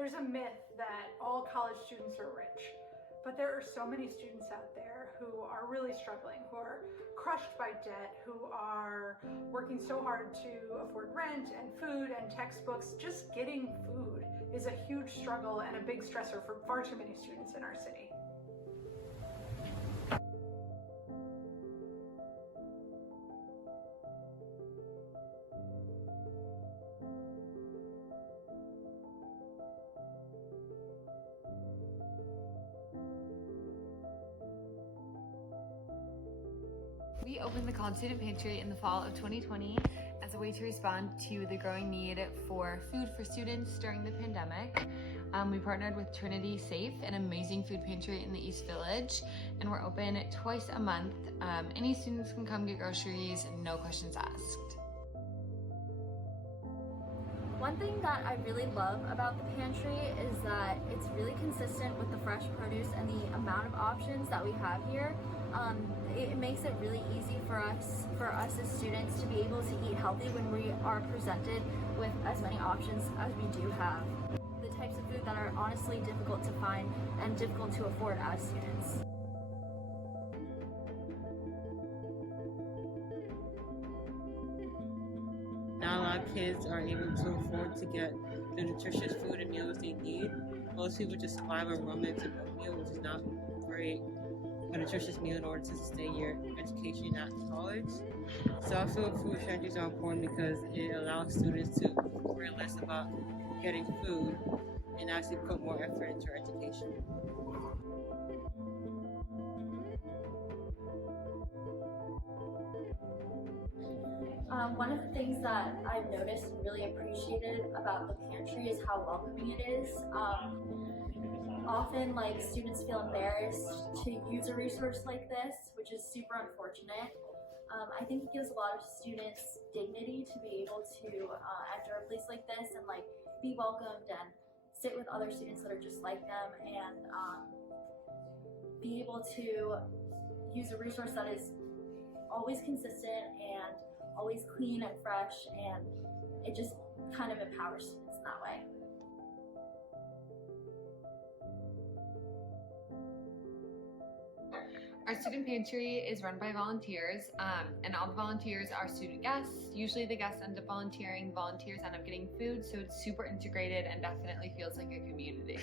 There's a myth that all college students are rich, but there are so many students out there who are really struggling, who are crushed by debt, who are working so hard to afford rent and food and textbooks. Just getting food is a huge struggle and a big stressor for far too many students in our city. We opened the College Student Pantry in the fall of 2020 as a way to respond to the growing need for food for students during the pandemic. We partnered with Trinity Safe, an amazing food pantry in the East Village, and we're open twice a month. Any students can come get groceries, no questions asked. One thing that I really love about the pantry is that it's really consistent with the fresh produce and the amount of options that we have here. It makes it really easy for us as students to be able to eat healthy when we are presented with as many options as we do have. The types of food that are honestly difficult to find and difficult to afford as students. Not a lot of kids are able to afford to get the nutritious food and meals they need. Most people just survive a run-of-the-mill meal, which is not a nutritious meal in order to sustain your education at college. So I feel food pantries are important because it allows students to worry less about getting food and actually put more effort into their education. One of the things that I've noticed and really appreciated about the pantry is how welcoming it is. Often, students feel embarrassed to use a resource like this, which is super unfortunate. I think it gives a lot of students dignity to be able to enter a place like this and be welcomed and sit with other students that are just like them and be able to use a resource that is always consistent and always clean and fresh, and it just kind of empowers students in that way. Our student pantry is run by volunteers, and all the volunteers are student guests. Usually the guests end up volunteering, volunteers end up getting food, so it's super integrated and definitely feels like a community.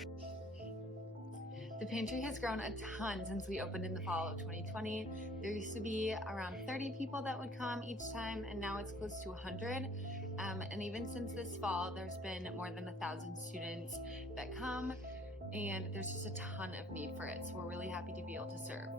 The pantry has grown a ton since we opened in the fall of 2020. There used to be around 30 people that would come each time, and now it's close to 100. And even since this fall, there's been more than 1,000 students that come, and there's just a ton of need for it. So we're really happy to be able to serve.